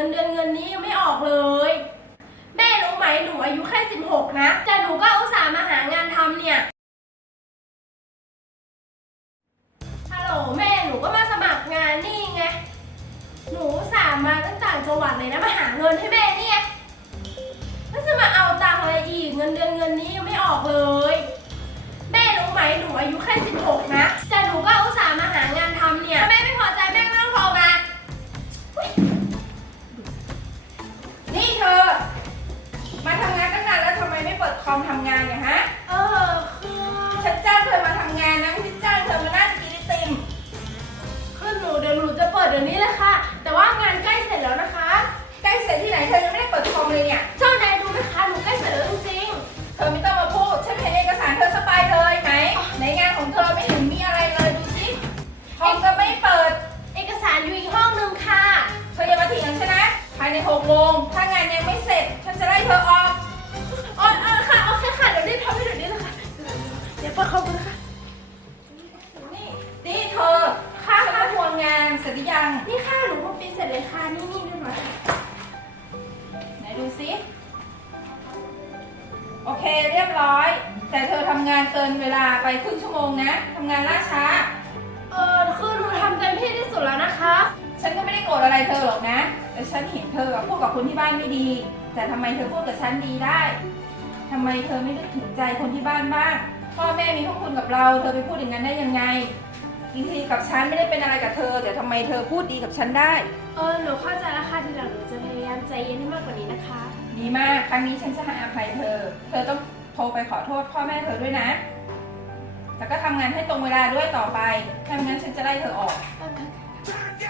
งินเดือนเงินนี้ยังไม่ออกเลย แม่รู้ไหมหนูอายุแค่สิบหกนะ แต่หนูก็อุตส่าห์มาหางานทำเนี่ย ฮัลโหลแม่หนูก็มาสมัครงานนี่ไง หนูอุตส่าห์มาตั้งต่างจังหวัดเลยนะมาหาเงินให้แม่เนี่ยแล้วจะมาเอาตังค์อะไรอีก อมทำงานเนี่ยฮะ เออ คือฉันจ้างเธอมาทำงานนะไม่ใช่จ้างเธอมานั่งกินไอติมคือหนูเดี๋ยวหนูจะเปิดเดี๋ยวนี้เลยค่ะ แต่ว่างานใกล้เสร็จแล้วนะคะ ใกล้เสร็จที่ไหนเธอยังไม่ได้เปิดคอมเลยเนี่ย เจ้านายดูไหมคะ หนูใกล้เสร็จแล้วจริงเธอไม่ต้องมาพูด ฉันเห็นเอกสารเธอสบายเลยไหนไหนงานของเธอไม่เห็นมีอะไรเลยดูสิคอมก็ไม่เปิด ๆ เอกสารอยู่อีกห้องนึงค่ะ เธออย่ามาเถียงฉันนะ ภายในหกโมงถ้างานยังไม่ ร็จหรือยัง นี่ค่ะหนูเพิ่งปริ้นเสร็จเลยค่ะนี่นี่ด้วยนะไหนดูสิโอเคเรียบร้อย แต่เธอทำงานเกินเวลาไปครึ่งชั่วโมงนะทำงานล่าช้า เออคือหนูทำเต็มที่ที่สุดแล้วนะคะ ฉันก็ไม่ได้โกรธอะไรเธอหรอกนะ แต่ฉันเห็นเธออะพูดกับคนที่บ้านไม่ดี แต่ทำไมเธอพูดกับฉันดีได้ทำไมเธอไม่นึกถึงใจคนที่บ้านบ้าง พ่อแม่มีพระคุณกับเรา เธอไปพูดอย่างนั้นได้ยังไง บางทีกับฉันไม่ได้เป็นอะไรกับเธอ แต่ทำไมเธอพูดดีกับฉันได้ เออหนูเข้าใจแล้วค่ะทีหลังหนูจะพยายามใจเย็นให้มากกว่านี้นะคะ ดีมากครั้งนี้ฉันจะให้อภัยเธอ เธอต้องโทรไปขอโทษพ่อแม่เธอด้วยนะ แล้วก็ทำงานให้ตรงเวลาด้วยต่อไปถ้าไม่งั้นฉันจะไล่เธอออกเออค่ะ